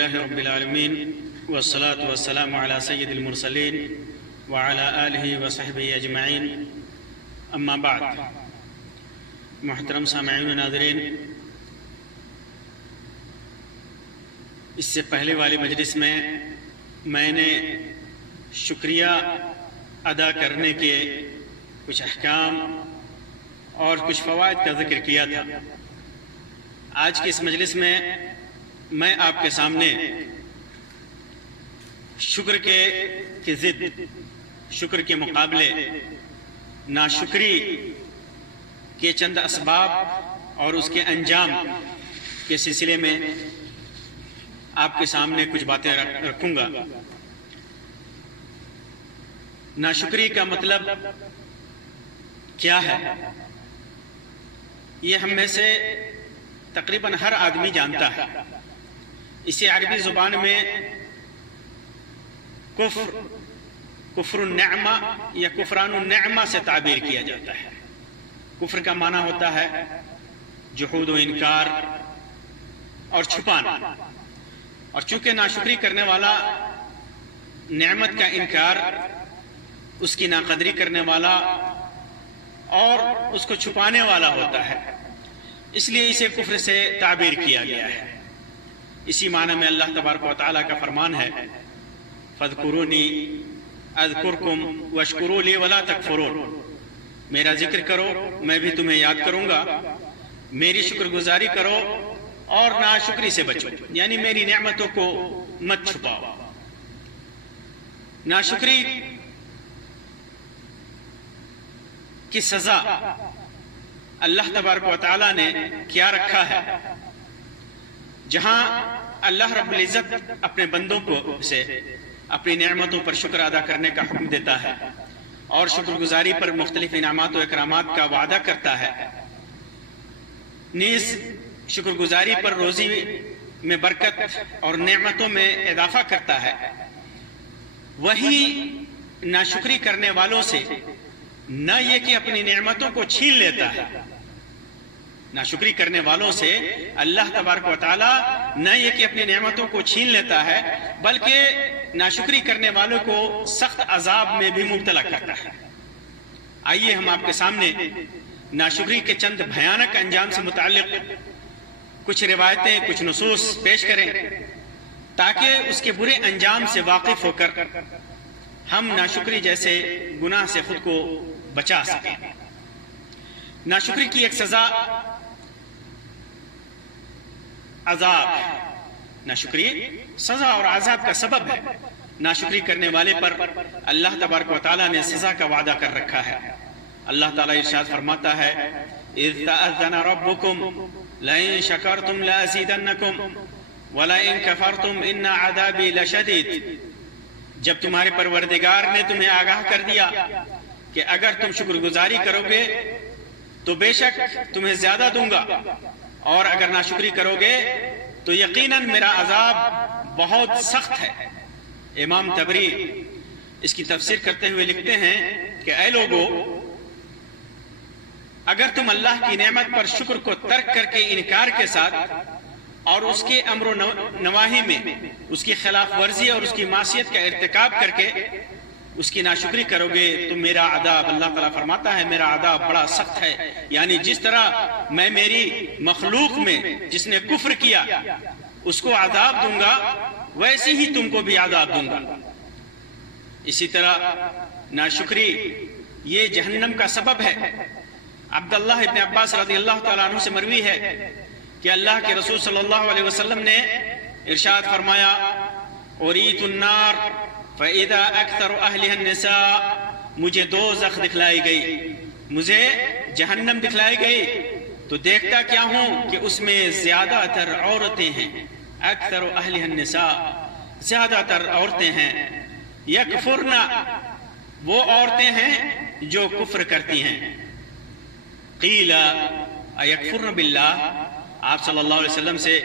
لله رب العالمين والصلاة والسلام على سيد المرسلين وعلى آله وصحبه أجمعين اما بعد. محترم سامعین و ناظرین، اس سے پہلے والی مجلس میں نے شکریہ ادا کرنے کے کچھ احکام اور کچھ فوائد کا ذکر کیا تھا. آج کی اس مجلس میں آپ کے سامنے شکر کی ضد، شکر کے مقابلے ناشکری کے چند اسباب اور اس کے انجام کے سلسلے میں آپ کے سامنے کچھ باتیں رکھوں گا. ناشکری کا مطلب کیا ہے یہ ہم میں سے تقریباً ہر آدمی جانتا ہے. اسے عربی زبان میں کفر النعمہ یا کفران النعمہ سے تعبیر کیا جاتا ہے. کفر کا معنی ہوتا ہے جحود و انکار اور چھپانا، اور چونکہ ناشکری کرنے والا نعمت کا انکار، اس کی ناقدری کرنے والا اور اس کو چھپانے والا ہوتا ہے، اس لیے اسے کفر سے تعبیر کیا گیا ہے. اسی معنی میں اللہ تبارک و تعالیٰ کا فرمان ہے فَاذْكُرُونِي أَذْكُرْكُمْ وَاشْكُرُوا لِي وَلَا تَكْفُرُونَ. میرا ذکر کرو، میں بھی تمہیں یاد کروں گا، میری شکر گزاری کرو اور ناشکری سے بچو، یعنی میری نعمتوں کو مت چھپاؤ. ناشکری کی سزا اللہ تبارک و تعالیٰ نے کیا رکھا ہے. جہاں اللہ رب العزت اپنے بندوں کو سے اپنی نعمتوں پر شکر ادا کرنے کا حکم دیتا ہے اور شکر گزاری پر مختلف انعامات و اکرامات کا وعدہ کرتا ہے، نیز شکر گزاری پر روزی میں برکت اور نعمتوں میں اضافہ کرتا ہے، وہی ناشکری کرنے والوں سے نہ یہ کہ اپنی نعمتوں کو چھین لیتا ہے. ناشکری کرنے والوں سے اللہ تبارک و تعالیٰ نہ یہ کہ اپنی نعمتوں کو چھین لیتا ہے، بلکہ ناشکری کرنے والوں کو سخت عذاب میں بھی مبتلا کرتا ہے. آئیے ہم آپ کے سامنے ناشکری کے چند بھیانک انجام سے متعلق کچھ روایتیں، کچھ نصوص پیش کریں تاکہ اس کے برے انجام سے واقف ہو کر ہم ناشکری جیسے گناہ سے خود کو بچا سکیں. ناشکری کی ایک سزا عذاب ہے. ناشکری سزا اور عذاب کا سبب ہے. ناشکری کرنے والے پر اللہ تبارک و تعالیٰ نے سزا کا وعدہ کر رکھا ہے. اللہ تعالیٰ ارشاد فرماتا ہے اِذْ تَأَذَّنَ رَبُّكُمْ لَئِن شَكَرْتُمْ لَأَزِيدَنَّكُمْ وَلَئِن كَفَرْتُمْ إِنَّ عَذَابِي لَشَدِيدٌ. جب تمہارے پروردگار نے تمہیں آگاہ کر دیا کہ اگر تم شکر گزاری کرو گے تو بے شک تمہیں زیادہ دوں گا، اور اگر ناشکری کرو گے تو یقیناً میرا عذاب بہت سخت ہے. امام طبری اس کی تفسیر کرتے ہوئے لکھتے ہیں کہ اے لوگو، اگر تم اللہ کی نعمت پر شکر کو ترک کر کے انکار کے ساتھ اور اس کے امر و نواہی میں اس کی خلاف ورزی اور اس کی معصیت کا ارتکاب کر کے اس کی ناشکری کرو گے تو میرا عذاب، اللہ تعالیٰ فرماتا ہے میرا عذاب بڑا سخت ہے. یعنی جس طرح میں میری مخلوق میں جس نے کفر کیا اس کو عذاب دوں گا، ویسے ہی تم کو بھی عذاب دوں گا. اسی طرح ناشکری یہ جہنم کا سبب ہے. عبداللہ ابن عباس رضی اللہ تعالیٰ عنہ سے مروی ہے کہ اللہ کے رسول صلی اللہ علیہ وسلم نے ارشاد فرمایا اُریت النار فَإِذَا أَكْثَرُ أَهْلِهَا النِّسَاء. مجھے دوزخ دکھلائی گئی، مجھے جہنم دکھلائی گئی تو دیکھتا کیا ہوں کہ اس میں زیادہ تر عورتیں ہیں. اکثر اہلها النساء، زیادہ تر عورتیں ہیں. یکفرن، وہ عورتیں ہیں جو کفر کرتی ہیں. قیل ایکفرن باللہ، آپ صلی اللہ علیہ وسلم سے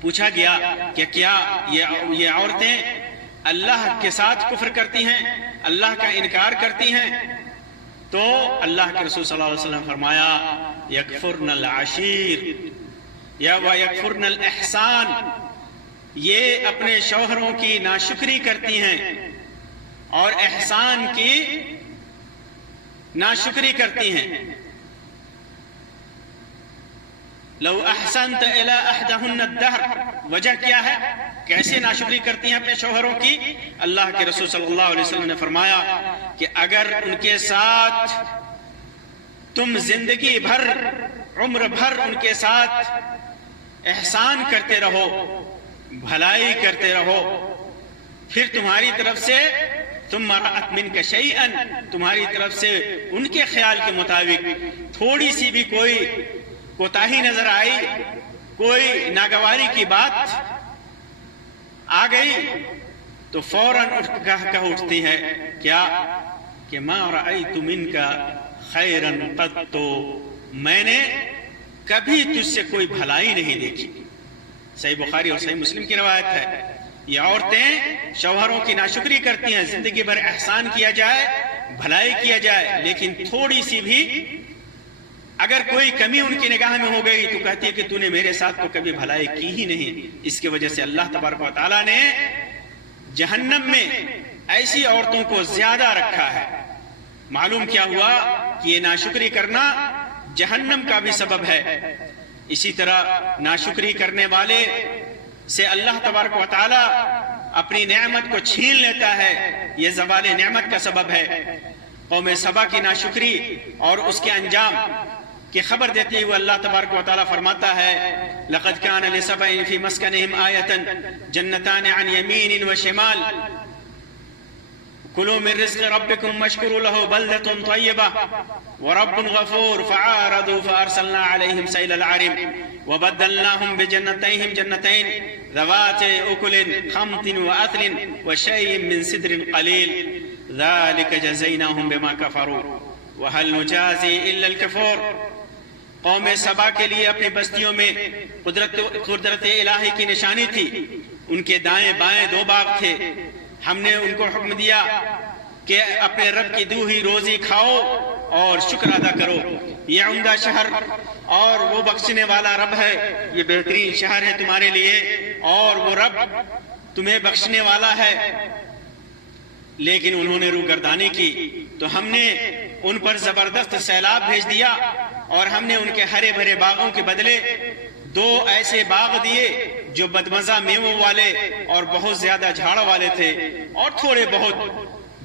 پوچھا گیا کہ کیا یہ عورتیں اللہ کے ساتھ کفر کرتی ہیں، اللہ کا انکار کرتی ہیں؟ تو اللہ کے رسول صلی اللہ علیہ وسلم فرمایا یکفرن العشیر یا یکفرن الاحسان، یہ اپنے شوہروں کی ناشکری کرتی ہیں اور احسان کی ناشکری کرتی ہیں. لو احسنت الى احدهن الدهر، وجہ کیا ہے؟ کیسے ناشکری کرتی ہیں اپنے شوہروں کی؟ اللہ کے رسول صلی اللہ علیہ وسلم نے فرمایا کہ اگر ان کے ساتھ تم زندگی بھر، عمر بھر ان کے ساتھ احسان کرتے رہو، بھلائی کرتے رہو، پھر تمہاری طرف سے ثم رأت منک شیئا، تمہاری طرف سے ان کے خیال کے مطابق تھوڑی سی بھی کوئی کوتاہی نظر آئی، کوئی ناگواری کی بات آ گئی، تو فوراً کہہ اٹھتی ہے کیا کہ ما رأیت منک خیرا قط، میں نے کبھی تجھ سے کوئی بھلائی نہیں دیکھی. صحیح بخاری اور صحیح مسلم کی روایت ہے. یہ عورتیں شوہروں کی ناشکری کرتی ہیں، زندگی بھر احسان کیا جائے، بھلائی کیا جائے، لیکن تھوڑی سی بھی اگر کوئی کمی ان کی نگاہ میں ہو گئی تو کہتی ہے کہ تو نے میرے ساتھ تو کبھی بھلائی کی ہی نہیں. اس کی وجہ سے اللہ تبارک و تعالیٰ نے جہنم میں ایسی عورتوں کو زیادہ رکھا ہے. معلوم کیا ہوا کہ یہ ناشکری کرنا جہنم کا بھی سبب ہے. اسی طرح ناشکری کرنے والے سے اللہ تبارک و تعالیٰ اپنی نعمت کو چھین لیتا ہے، یہ زوال نعمت کا سبب ہے. قوم سبا کی ناشکری اور اس کے انجام کی خبر دیتے ہوئے اللہ تبارک و تعالیٰ فرماتا ہے لَقَدْ كَانَ لِسَبَإٍ فِي مَسْكَنِهِمْ آيَةً جَنَّتَانِ عَنْ يَمِينٍ وَشِمَالٍ كُلُوا مِن رِزْقِ رَبِّكُمْ وَاشْكُرُوا لَهُ بَلْدَةٌ طَيِّبَةٌ وَرَبٌّ غَفُورٌ فَعَارَضُوا فَأَرْسَلْنَا عَلَيْهِمْ سَيْلَ الْعَرِمِ وَبَدَّلْنَاهُمْ بِجَنَّتَيْهِمْ جَنَّتَيْنِ ذَوَاتِ أُكُلٍ خَمْطٍ وَأَثْلٍ وَشَيْءٍ مِّن سِدْرٍ قَلِيلٍ ذَلِكَ جَزَيْنَاهُمْ بِمَا كَفَرُوا وَهَلْ نُجَازِي إِلَّا الْكَفُورَ. قوم سبا کے لیے اپنی بستیوں میں قدرت الہی کی نشانی تھی. ان کے دائیں بائیں دو باغ تھے. ہم نے ان کو حکم دیا کہ اپنے رب کی دی ہوئی روزی کھاؤ اور شکر ادا کرو. یہ عمدہ شہر اور وہ بخشنے والا رب ہے، یہ بہترین شہر ہے تمہارے لیے اور وہ رب تمہیں بخشنے والا ہے. لیکن انہوں نے روگردانی کی تو ہم نے ان پر زبردست سیلاب بھیج دیا اور ہم نے ان کے ہرے بھرے باغوں کے بدلے دو ایسے باغ دیے جو بدمزہ میووں والے اور بہت زیادہ جھاڑ والے تھے، اور تھوڑے بہت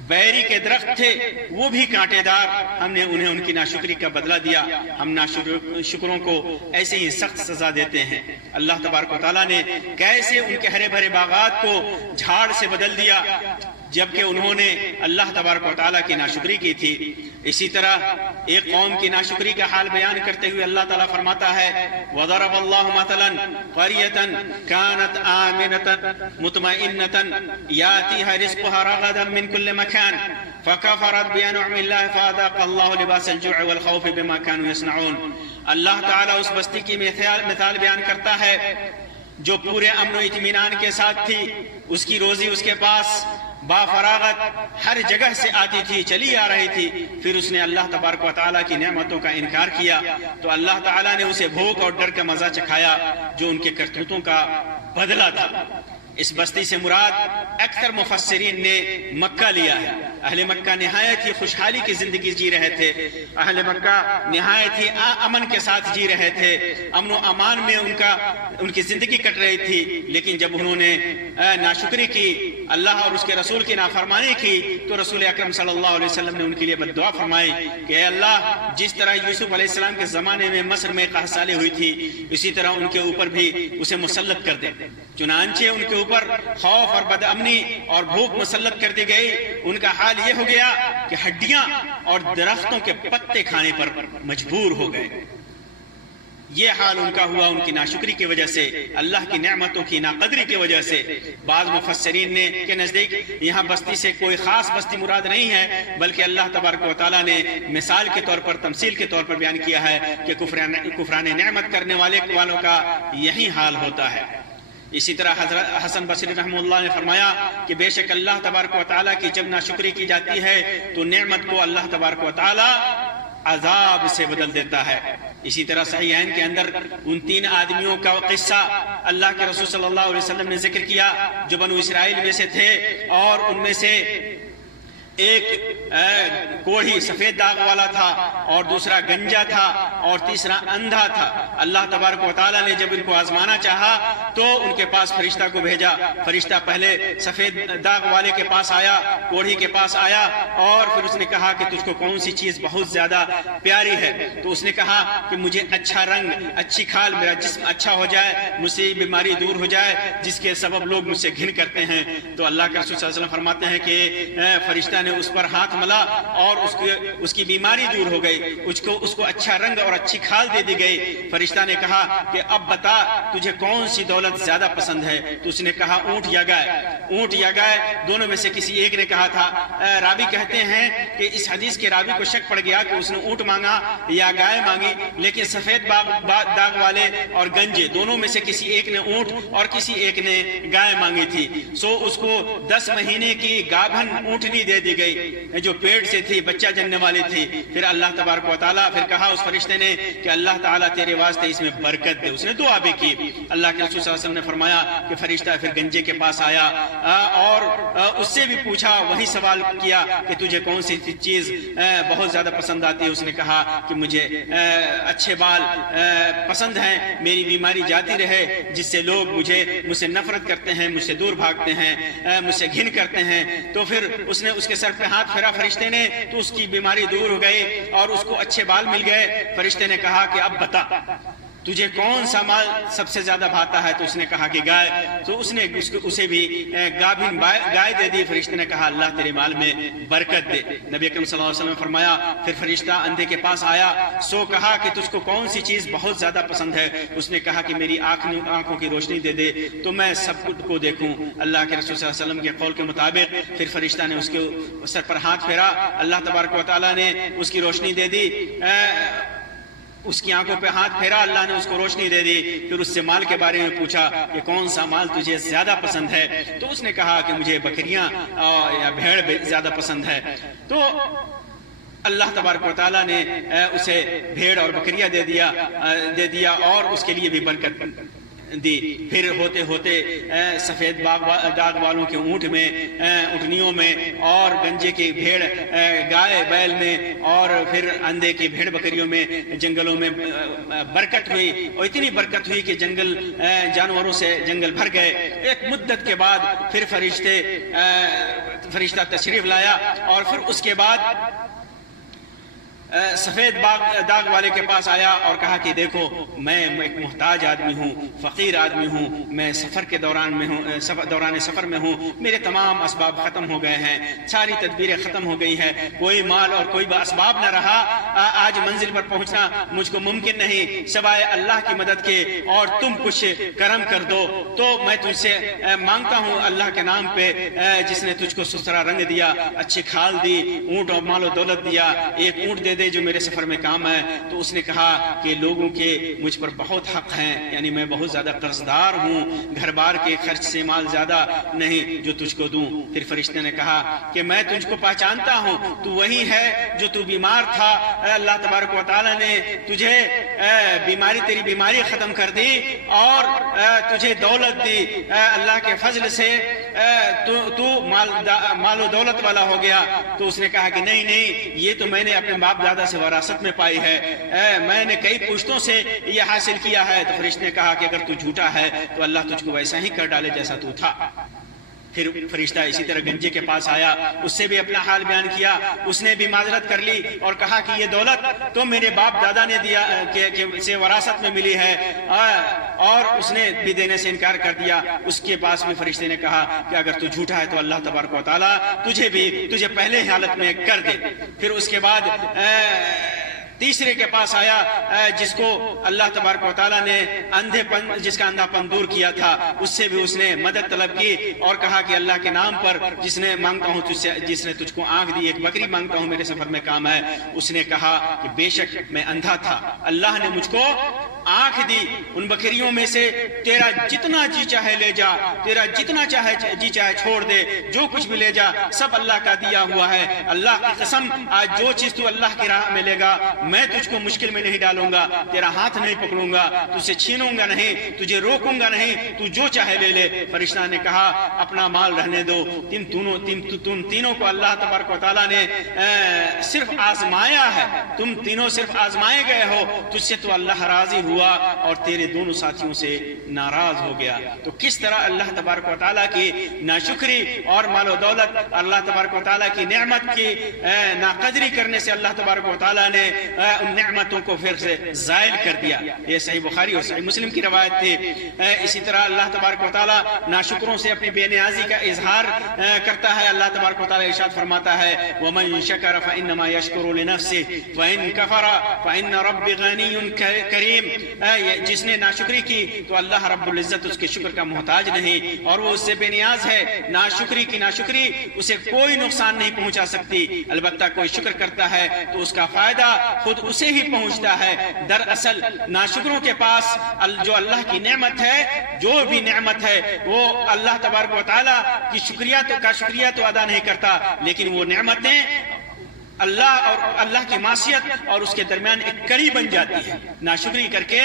بیری کے درخت تھے وہ بھی کانٹے دار. ہم نے انہیں ان کی ناشکری کا بدلہ دیا. ہم ناشکروں کو ایسے ہی سخت سزا دیتے ہیں. اللہ تبارک و تعالیٰ نے کیسے ان کے ہرے بھرے باغات کو جھاڑ سے بدل دیا جبکہ انہوں نے اللہ تبارک و تعالیٰ کی ناشکری کی تھی. اسی طرح ایک قوم کی ناشکری کا حال بیان کرتے ہوئے اللہ تعالیٰ فرماتا ہے وَضَرَبَ اللَّهُ مَثَلًا قَرْيَةً كَانَتْ آمِنَةً مُطْمَئِنَّةً يَأْتِيهَا رِزْقُهَا رَغَدًا مِنْ كُلِّ مَكَانٍ فَكَفَرَتْ بِأَنْعُمِ اللَّهِ فَأَذَاقَهَا اللَّهُ لِبَاسَ الْجُوعِ وَالْخَوْفِ بِمَا كَانُوا يَصْنَعُونَ. اللہ تعالیٰ اس بستی کی مثال بیان کرتا ہے جو پورے امن و اطمینان کے ساتھ تھی. اس کی روزی اس کے پاس با فراغت ہر جگہ سے آتی تھی، چلی آ رہی تھی. پھر اس نے اللہ تبارک و تعالیٰ کی نعمتوں کا انکار کیا تو اللہ تعالیٰ نے اسے بھوک اور ڈر کا مزہ چکھایا جو ان کے کرتوتوں کا بدلہ تھا. اس بستی سے مراد اکثر مفسرین نے مکہ لیا ہے. اہل مکہ نہایت ہی خوشحالی کی زندگی جی رہے تھے. اہل مکہ نہایت ہی امن کے ساتھ جی رہے تھے. امن و امان میں ان کی زندگی کٹ رہی تھی. لیکن جب انہوں نے ناشکری کی، اللہ اور اس کے رسول کی نافرمانی کی، تو رسول اکرم صلی اللہ علیہ وسلم نے ان کے لیے بد دعا فرمائی کہ اے اللہ، جس طرح یوسف علیہ السلام کے زمانے میں مصر میں قحط سالی ہوئی تھی اسی طرح ان کے اوپر بھی اسے مسلط کر دے. چنانچہ ان کے اوپر خوف اور بد امنی اور بھوک مسلط کر دی گئی. ان کا حال یہ ہو گیا کہ ہڈیاں اور درختوں کے پتے کھانے پر مجبور ہو گئے. یہ حال ان کا ہوا ان کی ناشکری کی وجہ سے، اللہ کی نعمتوں کی ناقدری کی وجہ سے. بعض مفسرین کے نزدیک یہاں بستی سے کوئی خاص بستی مراد نہیں ہے، بلکہ اللہ تبارک و تعالیٰ نے مثال کے طور پر، تمثیل کے طور پر بیان کیا ہے کہ کفران نعمت کرنے والوں کا یہی حال ہوتا ہے. اسی طرح حضرت حسن بصری رحمہ اللہ نے فرمایا کہ بے شک اللہ تبارک و تعالیٰ کی جب ناشکری کی جاتی ہے تو نعمت کو اللہ تبارک و تعالیٰ عذاب سے بدل دیتا ہے. اسی طرح صحیحین کے اندر ان 3 آدمیوں کا قصہ اللہ کے رسول صلی اللہ علیہ وسلم نے ذکر کیا جو بنو اسرائیل میں سے تھے، اور ان میں سے ایک کوڑھی سفید داغ والا تھا، اور دوسرا گنجا تھا، اور تیسرا اندھا تھا۔ اللہ تبارک و تعالیٰ نے جب ان کو آزمانا چاہا تو ان کے پاس فرشتہ کو بھیجا۔ فرشتہ پہلے سفید داغ والے کے پاس آیا، کوڑھی کے پاس آیا، اور پھر اس نے کہا کہ تجھ کو کون سی چیز بہت زیادہ پیاری ہے؟ تو اس نے کہا کہ مجھے اچھا رنگ، اچھی کھال، میرا جسم اچھا ہو جائے، مجھ سے بیماری دور ہو جائے جس کے سبب لوگ مجھ سے گھن کرتے ہیں۔ تو اللہ کے رسول صلی اللہ علیہ وسلم فرماتے ہیں کہ فرشتہ نے اس پر ہاتھ ملا اور اس کی بیماری دور ہو گئی، اس کو اچھا رنگ اور اچھی کھال دے دی گئی۔ فرشتہ نے کہا کہ اب بتا تجھے کون سی دولت زیادہ پسند ہے؟ تو اس نے کہا اونٹ یا گائے۔ اونٹ یا گائے دونوں میں سے کسی ایک نے کہا تھا۔ راوی کہتے ہیں کہ اس حدیث کے راوی کو شک پڑ گیا کہ اس نے اونٹ مانگا یا گائے مانگی، لیکن سفید داغ والے اور گنجے دونوں میں سے کسی ایک نے اونٹ اور کسی ایک نے گائے مانگی تھی۔ سو اس کو 10 مہینے کی گابھن اونٹنی دے دی گئی جو پیٹ سے تھی، بچہ جننے والی تھی۔ پھر اللہ تبارک و تعالیٰ پھر کہا اس فرشتے نے کہ اللہ تعالیٰ تیرے واسطے اس میں برکت دے۔ اس نے دعا بھی کی۔ اللہ کے رسول صلی اللہ علیہ وسلم نے فرمایا کہ فرشتہ پھر گنجے کے پاس آیا اور اس سے بھی پوچھا، وہی سوال کیا کہ تجھے کون سی چیز بہت زیادہ پسند آتی ہے؟ اس نے کہا کہ مجھے اچھے بال پسند ہیں، میری بیماری جاتی رہے جس سے لوگ مجھ سے نفرت کرتے ہیں، مجھ سے دور بھاگتے ہیں، مجھ سے گھن کرتے ہیں۔ تو پھر اس نے اس کے سر پہ ہاتھ پھیرا فرشتے نے تو اس کی بیماری دور ہو گئی اور اس کو اچھے بال مل گئے۔ فرشتے نے کہا کہ اب بتا تجھے کون سا مال سب سے زیادہ بھاتا ہے؟ تو اس نے کہا کہ گائے۔ تو اس نے اسے بھی گابھن گائے دے دی۔ فرشتے نے کہا اللہ تیرے مال میں برکت دے۔ نبی اکرم صلی اللہ علیہ وسلم نے فرمایا پھر فرشتہ اندھے کے پاس آیا، سو کہا کہ تجھ کو کون سی چیز بہت زیادہ پسند ہے؟ اس نے کہا کہ میری آنکھوں کی روشنی دے دے تو میں سب کچھ کو دیکھوں۔ اللہ کے رسول صلی اللہ علیہ وسلم کے قول کے مطابق پھر فرشتہ نے اس کے سر پر ہاتھ پھیرا، اللہ تبارک و تعالیٰ نے اس کی روشنی دے دی، اس کی آنکھوں پہ ہاتھ پھیرا، اللہ نے اس کو روشنی دے دی۔ پھر اس سے مال کے بارے میں پوچھا کہ کون سا مال تجھے زیادہ پسند ہے؟ تو اس نے کہا کہ مجھے بکریاں یا بھیڑ زیادہ پسند ہے۔ تو اللہ تبارک و تعالیٰ نے اسے بھیڑ اور بکریاں دے دیا اور اس کے لیے بھی برکت دی۔ پھر ہوتے ہوتے سفید داغ والوں کے اونٹ میں، اونٹنیوں میں، اور گنجے کی بھیڑ گائے بیل میں، اور پھر اندھے کی بھیڑ بکریوں میں جنگلوں میں برکت ہوئی، اور اتنی برکت ہوئی کہ جانوروں سے جنگل بھر گئے۔ ایک مدت کے بعد پھر فرشتہ تشریف لایا اور پھر اس کے بعد سفید داغ والے کے پاس آیا اور کہا کہ دیکھو میں ایک محتاج آدمی ہوں، فقیر آدمی ہوں، میں سفر کے دوران سفر میں ہوں، میرے تمام اسباب ختم ہو گئے ہیں، ساری تدبیریں ختم ہو گئی ہیں، کوئی مال اور کوئی اسباب نہ رہا، آج منزل پر پہنچنا مجھ کو ممکن نہیں سوائے اللہ کی مدد کے، اور تم کچھ کرم کر دو تو میں تجھ سے مانگتا ہوں اللہ کے نام پہ جس نے تجھ کو سسرا رنگ دیا، اچھی کھال دی، اونٹ اور مال و دولت دیا، ایک اونٹ دے جو میرے سفر میں کام ہے۔ تو اس نے کہا کہ لوگوں کے مجھ پر بہت حق ہیں، یعنی میں بہت زیادہ قرضدار ہوں، گھر بار کے خرچ سے مال زیادہ نہیں جو تجھ کو دوں۔ پھر فرشتے نے کہا کہ میں تجھ کو پہچانتا ہوں، تو وہی ہے جو تو بیمار تھا، اللہ تبارک و تعالیٰ نے تجھے تیری بیماری ختم کر دی اور تجھے دولت دی، اللہ کے فضل سے تو مال و دولت والا ہو گیا۔ تو اس نے کہا کہ نہیں، یہ تو میں نے اپنے باپ دادا سے وراثت میں پائی ہے، میں نے کئی پشتوں سے یہ حاصل کیا ہے۔ تو فرشتے نے کہا کہ اگر تو جھوٹا ہے تو اللہ تجھ کو ویسا ہی کر ڈالے جیسا تو تھا۔ پھر فرشتہ اسی طرح گنجے کے پاس آیا، اس سے بھی اپنا حال بیان کیا، اس نے بھی معذرت کر لی اور کہا کہ یہ دولت تو میرے باپ دادا نے دیا سے وراثت میں ملی ہے، اور اس نے بھی دینے سے انکار کر دیا۔ اس کے پاس بھی فرشتے نے کہا کہ اگر تو جھوٹا ہے تو اللہ تبارک و تعالیٰ تجھے پہلے حالت میں کر دے۔ پھر اس کے بعد تیسرے کے پاس آیا جس کو اللہ تبارک و تعالیٰ نے جس کا اندھا پن دور کیا تھا، اس سے بھی اس نے مدد طلب کی اور کہا کہ اللہ کے نام پر جس نے تجھ کو آنکھ دی، ایک بکری مانگتا ہوں، میرے سفر میں کام ہے۔ اس نے کہا کہ بے شک میں اندھا تھا، اللہ نے مجھ کو آنکھ دی ان بکریوں میں سے تیرا جتنا جی چاہے لے جا، تیرا جتنا جی چاہے چھوڑ دے، جو کچھ بھی لے جا سب اللہ کا دیا ہوا ہے۔ اللہ کی قسم آج جو چیز تو اللہ کی راہ میں لے گا میں تجھ کو مشکل میں نہیں ڈالوں گا، تیرا ہاتھ نہیں پکڑوں گا، تجھے چھینوں گا نہیں، تجھے روکوں گا نہیں، تو جو چاہے لے لے۔ فرشتہ نے کہا اپنا مال رہنے دو، تم تینوں کو اللہ تبارک و تعالیٰ نے صرف آزمایا ہے، تم تینوں صرف آزمائے گئے ہو، تجھ سے تو اللہ راضی ہوا اور تیرے دونوں ساتھیوں سے ناراض ہو گیا۔ تو کس طرح اللہ تبارک و تعالیٰ کی ناشکری اور مال و دولت، اللہ تبارک و تعالیٰ کی نعمت کی ناقدری کرنے سے اللہ تبارک و تعالیٰ نے ان نعمتوں کو پھر سے زائل کر دیا۔ یہ صحیح بخاری اور صحیح مسلم کی روایت تھی۔ اسی طرح اللہ تبارک و تعالیٰ ناشکروں سے اپنی بے نیازی کا اظہار کرتا ہے۔ اللہ تبارک و تعالیٰ ارشاد فرماتا ہے وَمَن شَكَرَ فَإِنَّمَا يَشْكُرُ لِنَفْسِهِ وَإِن كَفَرَ فَإِنَّ رَبِّ غَنِيٌّ کریم۔ جس نے ناشکری کی تو اللہ رب العزت اس کے شکر کا محتاج نہیں اور وہ اس سے بے نیاز ہے۔ ناشکری کی ناشکری اسے کوئی نقصان نہیں پہنچا سکتی، البتہ کوئی شکر کرتا ہے تو اس کا فائدہ خود اسے ہی پہنچتا ہے۔ دراصل ناشکروں کے پاس جو اللہ کی نعمت ہے، جو بھی نعمت ہے وہ اللہ تبارک و تعالیٰ کی شکریہ تو ادا نہیں کرتا، لیکن وہ نعمتیں اللہ اور اللہ کی معصیت اور اس کے درمیان ایک کڑی بن جاتی ہے۔ ناشکری کر کے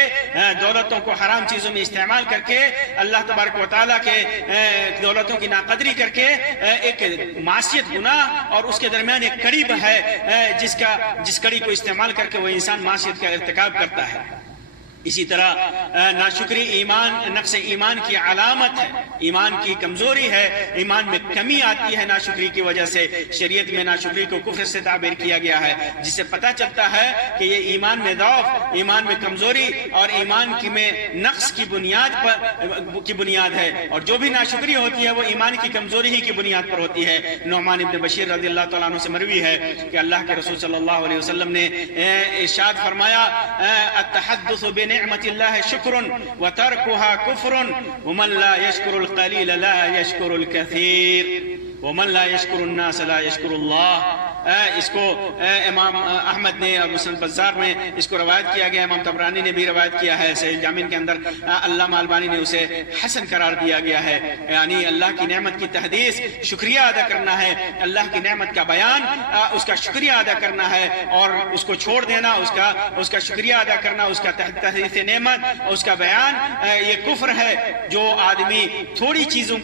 دولتوں کو حرام چیزوں میں استعمال کر کے، اللہ تبارک و تعالیٰ کے دولتوں کی ناقدری کر کے ایک معصیت گناہ اور اس کے درمیان ایک کڑی ہے جس کڑی کو استعمال کر کے وہ انسان معصیت کا ارتکاب کرتا ہے۔ اسی طرح ناشکری نقص ایمان کی علامت ہے، ایمان کی کمزوری ہے، ایمان میں کمی آتی ہے ناشکری کی وجہ سے۔ شریعت میں ناشکری کو کفر سے تعبیر کیا گیا ہے، جس سے پتہ چلتا ہے کہ یہ ایمان میں ضعف، ایمان میں کمزوری اور ایمان میں نقص کی بنیاد ہے، اور جو بھی ناشکری ہوتی ہے وہ ایمان کی کمزوری ہی کی بنیاد پر ہوتی ہے۔ نعمان ابن بشیر رضی اللہ تعالیٰ عنہ سے مروی ہے کہ اللہ کے رسول صلی اللہ علیہ وسلم نے ارشاد فرمایا التحدث نعمت اللہ شکر وترکها کفر ومن لا یشکر القلیل لا یشکر الکثیر ومن لا یشکر الناس لا یشکر اللہ۔ اس کو امام احمد نے اور مسند بزار میں اس کو روایت کیا گیا، امام طبرانی نے بھی روایت کیا ہے، صحیح الجامع کے اندر علامہ البانی نے اسے حسن قرار دیا گیا ہے۔ یعنی اللہ کی نعمت کی تحدیث شکریہ ادا کرنا ہے، اللہ کی نعمت کا بیان اس کا شکریہ ادا کرنا ہے، اور اس کو چھوڑ دینا، اس کا شکریہ ادا کرنا، اس کا تحدیث نعمت، اس کا بیان یہ کفر ہے۔ جو آدمی تھوڑی چیزوں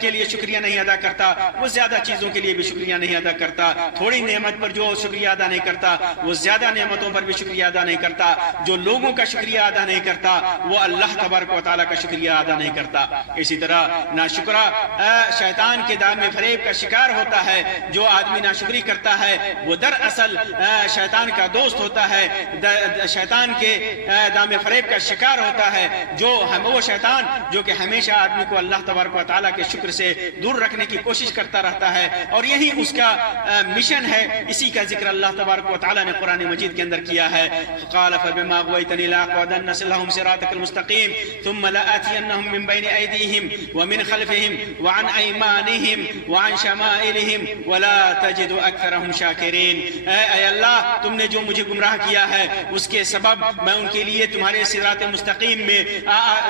کے لیے شکریہ نہیں ادا کرتا وہ زیادہ چیزوں کے لیے بھی شکریہ نہیں ادا کرتا، تھوڑی نعمت پر جو شکریہ ادا نہیں کرتا وہ زیادہ نعمتوں پر بھی شکریہ ادا نہیں کرتا، جو لوگوں کا شکریہ ادا نہیں کرتا وہ اللہ تبارک و تعالیٰ کا شکریہ ادا نہیں کرتا۔ اسی طرح ناشکرا شیطان کے دام فریب کا شکار ہوتا ہے۔ جو آدمی ناشکری کرتا ہے وہ دراصل شیطان کا دوست ہوتا ہے، شیطان کے دام فریب کا شکار ہوتا ہے، وہ شیطان جو کہ ہمیشہ آدمی کو اللہ تبارک و تعالیٰ کے شکر سے دور رکھنے کی کوشش کرتا رہتا ہے، اور یہی اس کا مشن ہے۔ اسی کا ذکر اللہ تبارک و تعالیٰ نے قرآن مجید کے اندر کیا ہے۔ قال فبما اغويتني لاقعدن لهم صراطك المستقيم ثم لآتينهم من بين ايديهم ومن خلفهم وعن ايمانهم وعن شمائلهم ولا تجد اكثرهم شاكرين۔ اے اللہ تم نے جو مجھے گمراہ کیا ہے اس کے سبب میں ان کے لیے تمہارے صراط مستقیم میں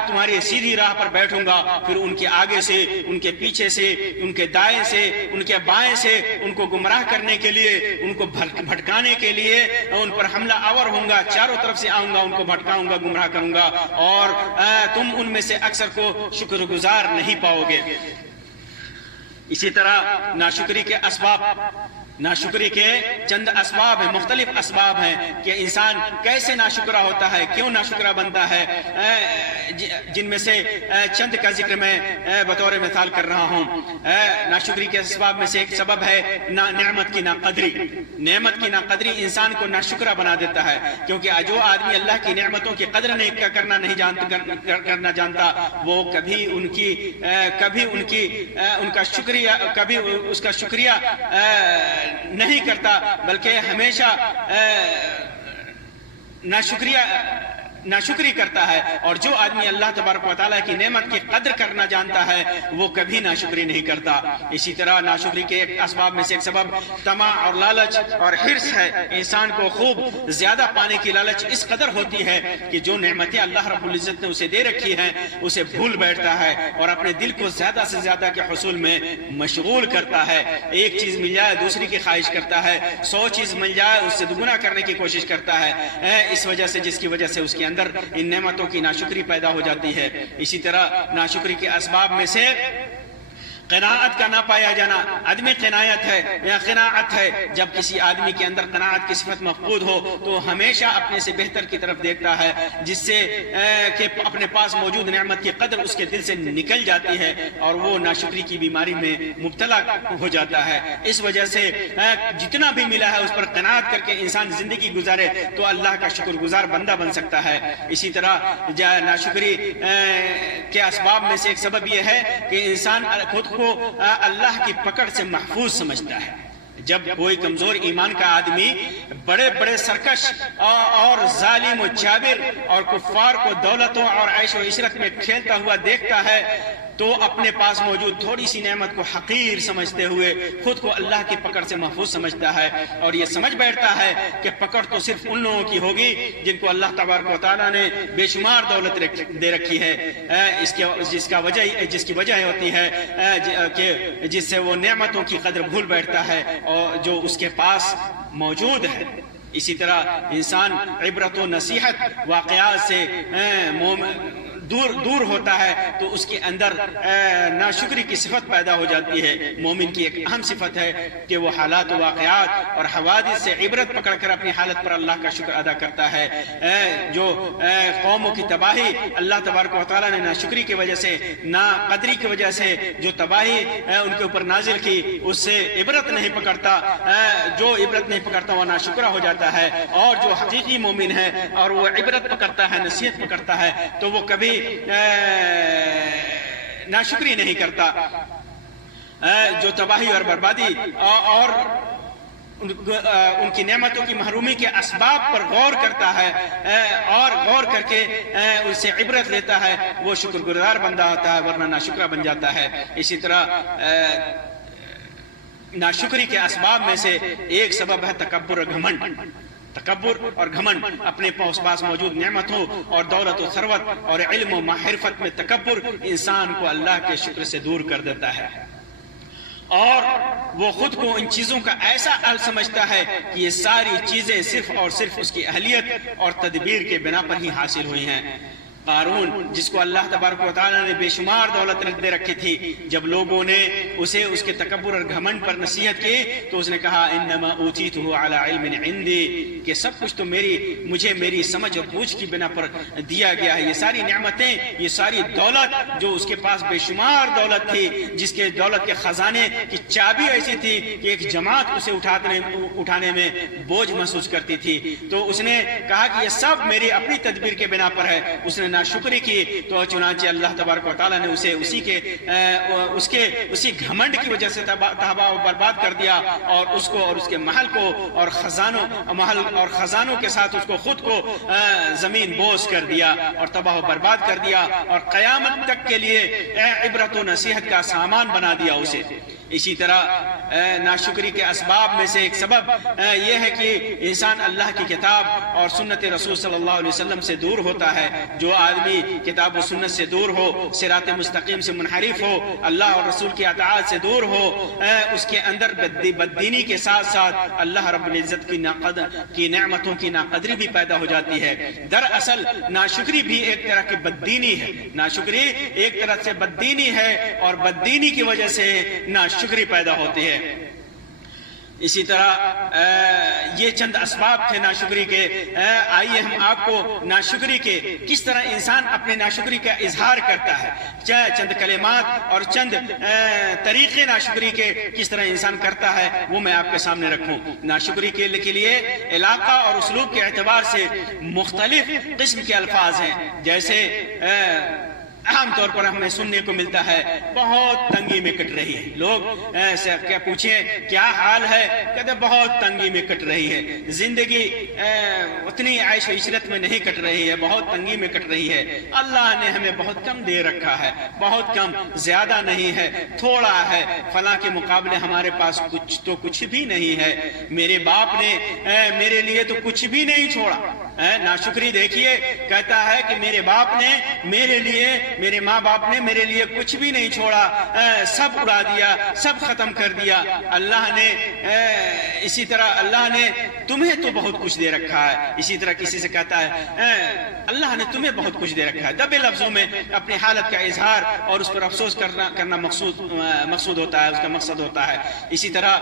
تمہاری سیدھی راہ پر بیٹھوں گا، پھر ان کے آگے سے، ان کے پیچھے سے، ان کے دائیں سے، ان کے بائیں سے ان کو گمراہ کرنے کے لیے، ان کو بھٹکانے کے لیے ان پر حملہ آور ہوں گا، چاروں طرف سے آؤں گا، ان کو بھٹکاؤں گا، گمراہ کروں گا، اور تم ان میں سے اکثر کو شکر گزار نہیں پاؤ گے۔ اسی طرح ناشکری کے اسباب، ناشکری کے چند اسباب ہیں، مختلف اسباب ہیں کہ انسان کیسے ناشکرا ہوتا ہے، کیوں ناشکرا بنتا ہے، جن میں سے چند کا ذکر میں بطور مثال کر رہا ہوں۔ ناشکری کے اسباب میں سے ایک سبب ہے نعمت کی ناقدری۔ نعمت کی ناقدری انسان کو ناشکرا بنا دیتا ہے، کیونکہ جو آدمی اللہ کی نعمتوں کی قدر کرنا جانتا وہ کبھی ان کا شکریہ نہیں کرتا، بلکہ ہمیشہ ناشکریہ ناشکری کرتا ہے، اور جو آدمی اللہ تبارک و تعالیٰ کی نعمت کی قدر کرنا جانتا ہے وہ کبھی ناشکری نہیں کرتا۔ اسی طرح ناشکری کے ایک اسباب میں سے ایک سبب طمع اور لالچ اور حرص ہے۔ انسان کو خوب زیادہ پانے کی لالچ اس قدر ہوتی ہے کہ جو نعمتیں اللہ رب العزت نے اسے دے رکھی ہیں اسے بھول بیٹھتا ہے اور اپنے دل کو زیادہ سے زیادہ کے حصول میں مشغول کرتا ہے۔ ایک چیز مل جائے دوسری کی خواہش کرتا ہے، 100 چیز مل جائے اس سے دگنا کرنے کی کوشش کرتا ہے، اس وجہ سے جس کی وجہ سے اس کے اندر ان نعمتوں کی ناشکری پیدا ہو جاتی ہے۔ اسی طرح ناشکری کے اسباب میں سے قناعت کا نہ پایا جانا، عدم قناعت ہے یا قناعت ہے۔ جب کسی آدمی کے اندر قناعت کی صفت مفقود ہو تو ہمیشہ اپنے سے بہتر کی طرف دیکھتا ہے، جس سے کہ اپنے پاس موجود نعمت کی قدر اس کے دل سے نکل جاتی ہے اور وہ ناشکری کی بیماری میں مبتلا ہو جاتا ہے۔ اس وجہ سے جتنا بھی ملا ہے اس پر قناعت کر کے انسان زندگی گزارے تو اللہ کا شکر گزار بندہ بن سکتا ہے۔ اسی طرح ناشکری کے اسباب میں سے ایک سبب یہ ہے کہ انسان خود کو اللہ کی پکڑ سے محفوظ سمجھتا ہے۔ جب کوئی کمزور ایمان کا آدمی بڑے بڑے سرکش اور ظالم و جابر اور کفار کو دولتوں اور عیش و عشرت میں کھیلتا ہوا دیکھتا ہے تو اپنے پاس موجود تھوڑی سی نعمت کو حقیر سمجھتے ہوئے خود کو اللہ کی پکڑ سے محفوظ سمجھتا ہے اور یہ سمجھ بیٹھتا ہے کہ پکڑ تو صرف ان لوگوں کی ہوگی جن کو اللہ تبارک و تعالیٰ نے بے شمار دولت دے رکھی ہے، جس کی وجہ ہوتی ہے کہ جس سے وہ نعمتوں کی قدر بھول بیٹھتا ہے اور جو اس کے پاس موجود ہے۔ اسی طرح انسان عبرت و نصیحت واقعات سے دور ہوتا ہے تو اس کے اندر ناشکری کی صفت پیدا ہو جاتی ہے۔ مومن کی ایک اہم صفت ہے کہ وہ حالات و واقعات اور حوادث سے عبرت پکڑ کر اپنی حالت پر اللہ کا شکر ادا کرتا ہے۔ جو قوموں کی تباہی اللہ تبارک و تعالیٰ نے ناشکری کی وجہ سے، ناقدری کی وجہ سے جو تباہی ان کے اوپر نازل کی اس سے عبرت نہیں پکڑتا، جو عبرت نہیں پکڑتا وہ ناشکرہ ہو جاتا ہے، اور جو حقیقی مومن ہے اور وہ عبرت پکڑتا ہے، نصیحت پکڑتا ہے تو وہ کبھی ناشکری نہیں کرتا۔ جو تباہی اور بربادی اور ان کی نعمتوں کی محرومی کے اسباب پر غور کرتا ہے اور غور کر کے ان سے عبرت لیتا ہے وہ شکر گزار بندہ ہوتا ہے، ورنہ ناشکرہ بن جاتا ہے۔ اسی طرح ناشکری کے اسباب میں سے ایک سبب ہے تکبر اور گھمنڈ۔ تکبر اور گھمنڈ، اپنے پاس موجود نعمتوں اور دولت و ثروت اور علم و معرفت میں تکبر انسان کو اللہ کے شکر سے دور کر دیتا ہے اور وہ خود کو ان چیزوں کا ایسا اہل سمجھتا ہے کہ یہ ساری چیزیں صرف اور صرف اس کی اہلیت اور تدبیر کے بنا پر ہی حاصل ہوئی ہیں۔ قارون جس کو اللہ تبارک و تعالیٰ نے بے شمار دولت دے رکھی تھی، جب لوگوں نے اسے اس کے تکبر اور گھمنڈ پر نصیحت کی تو اس نے کہا انما اوتیتہ علی علم عندی، کہ سب کچھ تو مجھے میری سمجھ اور بوجھ کی بنا پر دیا گیا ہے۔ یہ ساری نعمتیں، یہ ساری دولت جو اس کے پاس بے شمار دولت تھی، جس کے دولت کے خزانے کی چابی ایسی تھی کہ ایک جماعت اسے اٹھانے میں بوجھ محسوس کرتی تھی، تو اس نے کہا کہ یہ سب میری اپنی تدبیر کے بنا پر ہے۔ اس نے ناشکری کی تو چنانچہ اللہ تبارک و تعالیٰ نے اسے اسی گھمنڈ کی وجہ سے تباہ و برباد کر دیا، اور اس کو اور اس کے محل کو اور خزانوں کے ساتھ اس کو خود کو زمین بوس کر دیا اور تباہ و برباد کر دیا، اور قیامت تک کے لیے عبرت و نصیحت کا سامان بنا دیا اسے۔ اسی طرح ناشکری کے اسباب میں سے ایک سبب یہ ہے کہ انسان اللہ کی کتاب اور سنت رسول صلی اللہ علیہ وسلم سے دور ہوتا ہے۔ جو آدمی کتاب و سنت سے دور ہو، صراط مستقیم سے منحرف ہو، اللہ اور رسول کی اطاعت سے دور ہو، اس کے اندر بددینی کے ساتھ ساتھ اللہ رب العزت کی نعمتوں کی ناقدری بھی پیدا ہو جاتی ہے۔ دراصل ناشکری بھی ایک طرح کی بددینی ہے، ناشکری ایک طرح سے بددینی ہے اور بددینی کی وجہ سے ناشکری پیدا ہوتی ہے۔ اسی طرح یہ چند اسباب تھے ناشکری کے۔ آئیے ہم آپ کو ناشکری کے کس طرح انسان اپنے ناشکری کا اظہار کرتا ہے، چند کلمات اور چند طریقے ناشکری کے کس طرح انسان کرتا ہے وہ میں آپ کے سامنے رکھوں۔ ناشکری کے لیے علاقہ اور اسلوب کے اعتبار سے مختلف قسم کے الفاظ ہیں، جیسے عام طور پر ہمیں سننے کو ملتا ہے بہت تنگی میں کٹ رہی ہے. لوگ کیا پوچھیں کیا حال ہے، کہتے بہت تنگی میں کٹ رہی ہے. زندگی اتنی عیش و عشرت میں نہیں کٹ رہی ہے، بہت تنگی میں کٹ رہی ہے. اللہ نے ہمیں بہت کم دے رکھا ہے، بہت کم، زیادہ نہیں ہے، تھوڑا ہے. فلاں کے مقابلے ہمارے پاس کچھ بھی نہیں ہے. میرے باپ نے میرے لیے تو کچھ بھی نہیں چھوڑا. ناشکری دیکھیے، کہتا ہے کہ میرے باپ نے میرے لیے، میرے ماں باپ نے میرے لیے کچھ بھی نہیں چھوڑا، سب اڑا دیا، سب ختم کر دیا. اللہ نے اسی طرح اللہ نے تمہیں تو بہت کچھ دے رکھا ہے. اسی طرح کسی سے کہتا ہے اللہ نے تمہیں بہت کچھ دے رکھا ہے. دبے لفظوں میں اپنی حالت کا اظہار اور اس پر افسوس کرنا مقصود ہوتا ہے، اس کا مقصد ہوتا ہے. اسی طرح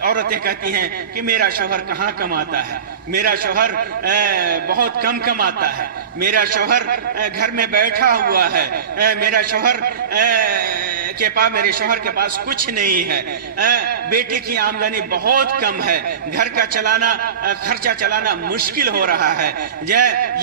عورتیں کہتی ہیں کہ میرا شوہر کہاں کماتا ہے، میرا شوہر بہت کم کماتا ہے، میرا شوہر گھر میں بیٹھا ہوا ہے، میرے شوہر کے پاس کچھ نہیں ہے، بیٹے کی آمدنی بہت کم ہے، گھر کا خرچہ چلانا مشکل ہو رہا ہے.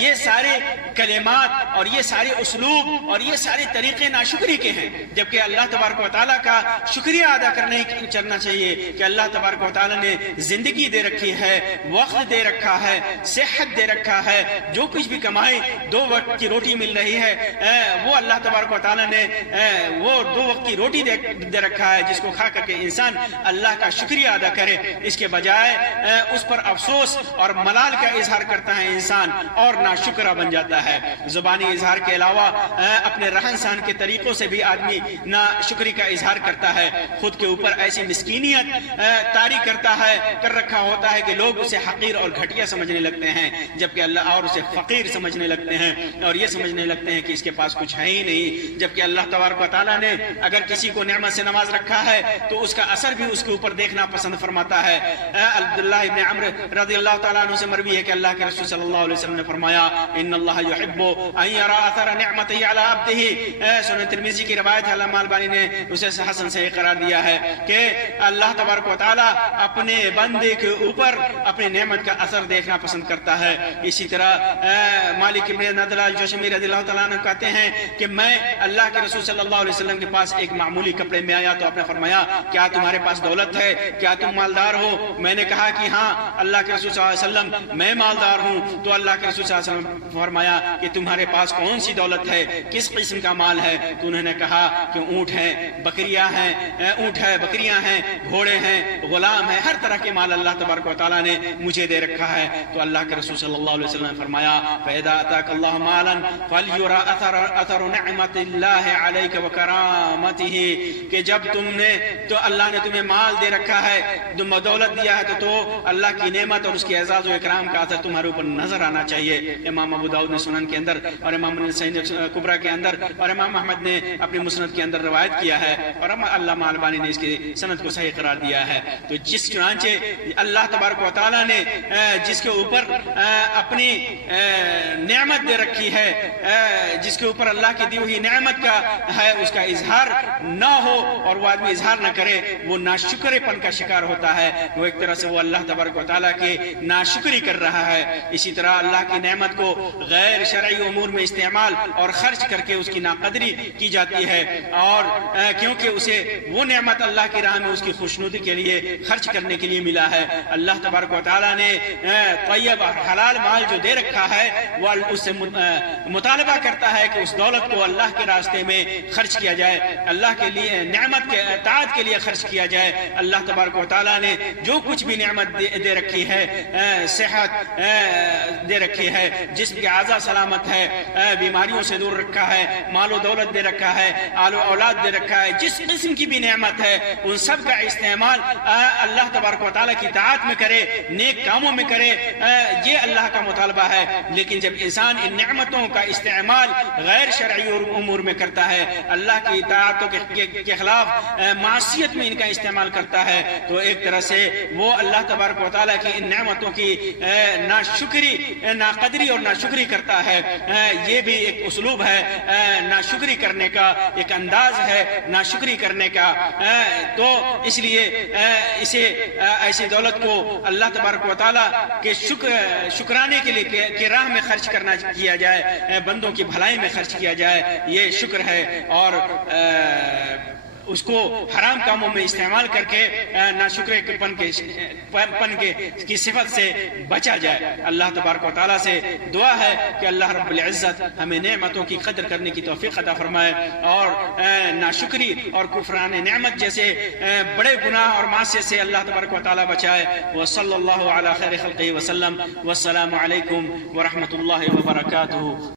یہ سارے کلمات اور یہ سارے اسلوب اور یہ سارے طریقے ناشکری کے ہیں. جبکہ اللہ تبارک و تعالیٰ کا شکریہ ادا کرنے چلنا چاہیے کہ اللہ تبارک و تعالیٰ نے زندگی دے رکھی ہے، وقت دے رکھا ہے، صحت دے رکھا ہے. جو کچھ بھی کمائی 2 وقت کی روٹی مل رہی ہے، وہ اللہ تبارک و تعالیٰ نے وہ 2 وقت کی روٹی دے رکھا ہے، جس کو کھا کر کے انسان اللہ کا شکریہ ادا کرے. اس کے بجائے اس پر افسوس اور ملال کا اظہار کرتا ہے انسان اور ناشکرہ بن جاتا ہے. زبانی اظہار کے علاوہ اپنے رہن سہن کے طریقوں سے بھی آدمی ناشکری کا اظہار کرتا ہے. خود کے اوپر ایسی مسکینیت طاری کر رکھا ہوتا ہے کہ لوگ اسے حقیر اور گھٹیا سمجھنے لگتے ہیں، جبکہ اللہ اور اسے فقیر سمجھنے لگتے ہیں اور یہ سمجھنے لگتے ہیں کہ اس کے پاس کچھ ہے ہی نہیں. جبکہ اللہ تبارک و تعالیٰ نے اگر کسی کو نعمت سے نواز رکھا ہے تو اس کا اثر بھی اس کے اوپر دیکھنا پسند فرماتا ہے. عبداللہ ابن عمرو رضی اللہ تعالیٰ عنہ سے مروی ہے کہ اللہ کے رسول صلی اللہ علیہ وسلم نے فرمایا ان اللہ یحب ان یرا اثر نعمتہ علی عبدہ. سنن ترمذی کی روایت ہے، علامہ البانی نے اسے حسن صحیح قرار دیا ہے کہ اللہ تبارک و تعالیٰ اپنے بندے کے اوپر اپنی نعمت کا اثر دیکھنا پسند کرتا ہے. اسی طرح مالک ابن ندلہ الجوشمی رضی اللہ تعالیٰ عنہ کہتے ہیں کہ میں اللہ کے رسول صلی اللہ علیہ وسلم کے پاس ایک معمولی کپڑے میں آیا تو آپ نے فرمایا کیا تمہارے پاس دولت ہے، کیا تم مالدار ہو؟ میں نے کہا کہ ہاں اللہ کے رسول صلی اللہ علیہ وسلم میں مالدار ہوں. تو اللہ کے رسول صلی اللہ علیہ وسلم نے فرمایا کہ تمہارے پاس کون سی دولت ہے، کس قسم کا مال ہے؟ تو انہوں نے کہا کہ اونٹ ہیں، بکریاں ہیں، اونٹ ہے، بکریاں ہیں، گھوڑے ہیں، غلام ہیں، ہر طرح کے مال اللہ تبارک و تعالیٰ نے مجھے دے رکھا ہے. تو اللہ کے رسول صلی اللہ علیہ وسلم نے فرمایا فَإِذَا أَتَاكَ اللَّهُ مَالًا فَلْيُرَى أَثَرُ نِعْمَةِ اللَّهِ عَلَيْكَ وَكَرَامَتِهِ. کہ جب تم نے تو اللہ نے تمہیں مال دے رکھا ہے، تم دولت دیا ہے تو اللہ کی نعمت اور اس کی اعزاز و اکرام کا اثر تمہارے اوپر نظر آنا چاہیے. امام ابو داؤد نے سنن کے اندر اور امام نسائی کبریٰ کے اندر اور امام احمد نے اپنی مسند کے اندر روایت کیا ہے اور علامہ البانی نے اس کی سند کو صحیح قرار دیا ہے. تو جس چنانچہ اللہ تبارک و تعالیٰ نے جس کے اوپر اپنی نعمت دے رکھی ہے، جس کے اوپر اللہ کی دی ہوئی نعمت کا ہے، اس کا اظہار نہ ہو اور وہ آدمی اظہار نہ کرے، وہ ناشکرے پن کا شکار ہوتا ہے. وہ ایک طرح سے وہ اللہ تبارک و تعالیٰ کی ناشکری کر رہا ہے. اسی طرح اللہ کی نعمت کو غیر شرعی امور میں استعمال اور خرچ کر کے اس کی ناقدری کی جاتی ہے، اور کیونکہ اسے وہ نعمت اللہ کی راہ میں اس کی خوشنودی کے لیے خرچ کرنے کے لیے ملا ہے. اللہ تبارک و تعالیٰ نے طیب اور حلال مال جو دے رکھا ہے وہ اس سے مطالبہ کرتا ہے کہ اس دولت کو اللہ کے راستے میں خرچ کیا جائے، اللہ کے لیے نعمت کے اطاعت کے لیے خرچ کیا جائے. اللہ تبارک و تعالیٰ نے جو کچھ بھی نعمت دے رکھی ہے، صحت دے رکھی ہے، جسم کی اعضاء سلامت ہے، بیماریوں سے دور رکھا ہے، مال و دولت دے رکھا ہے، آل و اولاد دے رکھا ہے، جس قسم کی بھی نعمت ہے ان سب کا استعمال اللہ تبارک و تعالیٰ کی اطاعت میں کرے، نیک کاموں میں کرے، یہ اللہ کا مطالبہ ہے. لیکن جب انسان ان نعمتوں کا استعمال غیر شرعی امور میں کرتا ہے، اللہ کی اطاعتوں کے خلاف معصیت میں ان کا استعمال کرتا ہے، تو ایک طرح سے وہ اللہ تبارک و تعالیٰ کی ان نعمتوں کی ناشکری، ناقدری اور ناشکری کرتا کرتا ہے، یہ بھی ایک اسلوب ہے ناشکری کرنے کا، ایک انداز ہے ناشکری کرنے کا۔ تو اس لیے اسے ایسی دولت کو اللہ تبارک و تعالیٰ کے شکرانے کے لیے کی راہ میں خرچ کیا جائے، بندوں کی بھلائی میں خرچ کیا جائے، یہ شکر ہے۔ اور اس کو حرام کاموں میں استعمال کر کے ناشکرے پن کی صفت سے بچا جائے۔ اللہ تبارک و تعالیٰ سے دعا ہے کہ اللہ رب العزت ہمیں نعمتوں کی قدر کرنے کی توفیق عطا فرمائے اور ناشکری اور کفران نعمت جیسے بڑے گناہ اور معصیت سے اللہ تبارک و تعالیٰ بچائے۔ وصلی اللہ علی خیر خلقہ وسلم، والسلام علیکم ورحمۃ اللہ وبرکاتہ۔